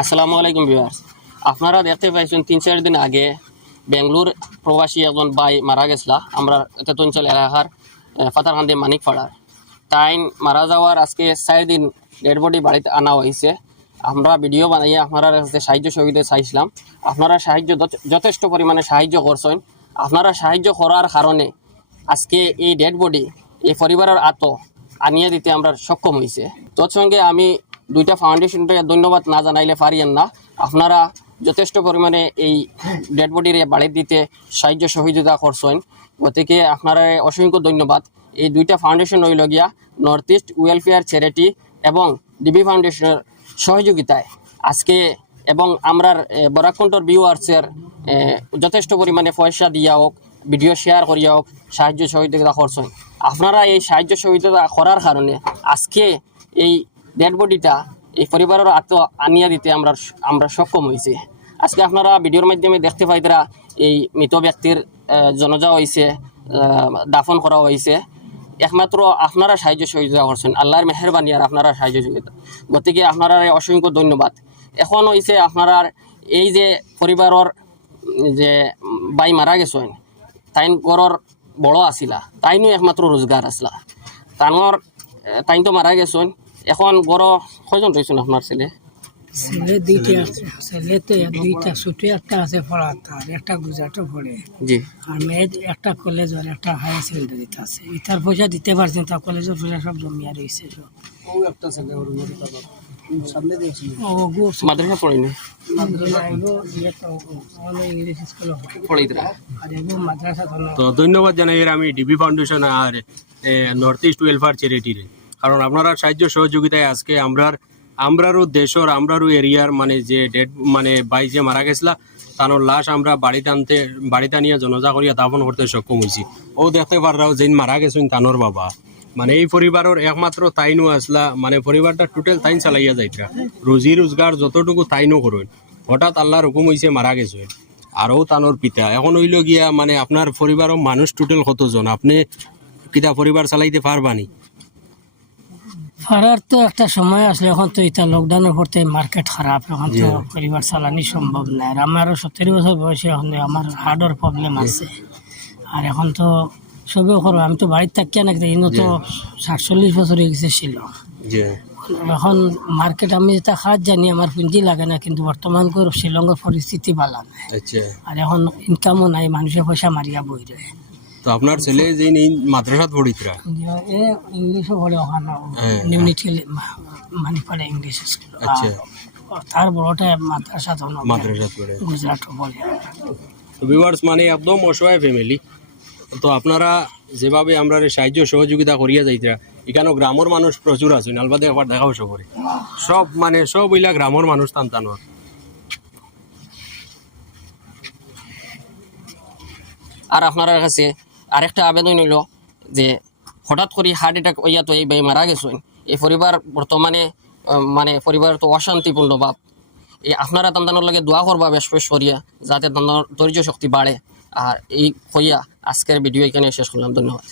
আসসালামু আলাইকুম ভিউয়ার্স। আপনারা দেখতে পাইছেন তিন, চার দিন আগে বেঙ্গলোর প্রবাসী একজন ভাই মারা গেছিলা। আমরা তেতুঞ্চল এলাকার ফাতারকান্দি মানিকপাড়ার। তাই মারা যাওয়ার আজকে চার দিন ডেড বডি বাড়িতে আনা হয়েছে। আমরা ভিডিও বানাইয়ে আপনারা কাছে সাহায্য সহযোগিতা চাইছিলাম, আপনারা সাহায্য যথে- যথেষ্ট পরিমাণে সাহায্য করছেন। আপনারা সাহায্য করার কারণে আজকে এই ডেড বডি এই পরিবারের আত আনিয়ে দিতে আমরা সক্ষম হয়েছে। তৎসঙ্গে আমি দুইটা ফাউন্ডেশনকে ধন্যবাদ না জানাইলে পারিয়েন না। আপনারা যথেষ্ট পরিমাণে এই ডেড বডির বাড়ি দিতে সাহায্য সহযোগিতা করছেন। গতিকে আপনারা অসংখ্য ধন্যবাদ। এই দুইটা ফাউন্ডেশন হইল গিয়া নর্থ ইস্ট ওয়েলফেয়ার চ্যারিটি এবং ডিবি ফাউন্ডেশনের সহযোগিতায়। আজকে এবং আমরার বরাকণ্ঠর ভিউয়ার্সের যথেষ্ট পরিমাণে পয়সা দিয়া হোক ভিডিও শেয়ার করিয়া হোক, সাহায্য সহযোগিতা করছেন। আপনারা এই সাহায্য সহযোগিতা করার কারণে আজকে এই ডেড বডিটা এই পরিবারের আত্ম আনিয়া দিতে আমরা আমরা সক্ষম হয়েছি আজকে আপনারা ভিডিওর মাধ্যমে দেখতে পাইতরা এই মৃত ব্যক্তির জনজা হয়েছে দাফন করা হয়েছে একমাত্র আপনারা সাহায্য সহযোগিতা করছেন। আল্লাহর মেহরবানি আর আপনারা সাহায্য সহযোগিতা। গতিকে আপনারা অসংখ্য ধন্যবাদ। এখন হয়েছে আপনারা এই যে পরিবারের যে বাই মারা গেছেন, তাইন ঘরের বড় আসিলা। তাইনো একমাত্র রোজগার আসলা। তানোর তাইন তো মারা গেছেন। এখন বড় কয়জন রয়েছেন আপনার ছেলে? ছেলে দুইটা আছে ছেলেতে দুইটা ছোট একটা আছে পড়াতে আর একটা গুজরাটও পড়ে। জি। আর মেয়ে একটা কলেজ আর একটা হায়ার সেকেন্ডারিতে আছে। ইতার পয়সা দিতে পারছেন তা কলেজের পয়সা সব জমিয়া রয়েছে ও গো মাদ্রাসা পড়েনি? মাদ্রাসা এগো ইয়ে তো আমাদের ইংলিশ স্কুল পড়াইতরা? আর মাদ্রাসা তো না। তো ধন্যবাদ জানাই আমি ডিবি ফাউন্ডেশন আর নর্থ ইস্ট ওয়েলফেয়ার চ্যারিটির কারণ আপনারা সাহায্য সহযোগিতায় আজকে আমরার, আমরারও দেশর আমরারও এরিয়ার মানে যে ডেড মানে বাই যে মারা গেছিলা, তানোর লাশ আমরা বাড়িতে আনতে, বাড়িতে নিয়ে জনজা করিয়া দাপন করতে সক্ষম হয়েছি ও দেখতে পাররাও যেন মারা গেছেন তানোর বাবা। মানে এই পরিবারের একমাত্র তাইনও আসলা মানে পরিবারটা টোটাল তাইন চালাইয়া যাইতরা। রুজি রোজগার যতটুকু তাইনও করুন, হঠাৎ আল্লাহর হুকুম হয়েছে মারা গেছে আরও তানোর পিতা। এখন হইল গিয়া মানে আপনার পরিবারের মানুষ টোটাল কতজন? আপনি কিতা পরিবার চালাইতে পারবানি ফারার তো একটা সময় আসলে এখন তো এটা লকডাউনের পর থেকে মার্কেট খারাপ এখন তো। পরিবার চালানি সম্ভব না। আর আমারও সত্তর বছর বয়সে এখন আমার হার্টের প্রবলেম আছে। আর এখন তো সবে করো আমি তো বাড়িতে থাকিয়া না ইনো তো সাতচল্লিশ বছর হয়ে গেছে ছিল। এখন মার্কেট আমি যেটা খাত জানি আমার পুঁজি লাগে না কিন্তু বর্তমান করে শিলংয়ের পরিস্থিতি ভালো না। আচ্ছা। আর এখন ইনকামও নাই মানুষের পয়সা মারিয়া বই রয়ে। তো আপনার ছেলে যে এই মাদ্রাসাত পড়িতরা? এ ইংলিশও পড়ে ওখানে হ্যাঁ, নিউনিটি মানে পড়ে ইংলিশ স্কুল। আচ্ছা। তার বড়টা মাদ্রাসা তো না মাদ্রাসাত পড়ে। গুজরাটও বলে ভিউয়ার্স মানে একদম অসহায় ফ্যামিলি তো আপনারা যেভাবে আমরা সাহায্য সহযোগিতা করিয়া যাইতরা এখানেও গ্রামের মানুষ প্রচুর আছেন আলবাদে একবার দেখাও সবরে। সব মানে সব ওইলা গ্রামের মানুষ টান টানোর আর আপনার কাছে আরেকটা আবেদন হইল যে হঠাৎ করে হার্ট অ্যাটাক হইয়া তো এই ভাই মারা গেছেন। এই পরিবার বর্তমানে মানে পরিবার তো অশান্তিপূর্ণ ভাব। এই আপনারা দান্দানোর লাগে দোয়া করবা, বেশ বেশ করিয়া, যাতে দান্দানোর ধৈর্য শক্তি বাড়ে। আর এই হইয়া আজকের ভিডিও এখানে শেষ করলাম। ধন্যবাদ।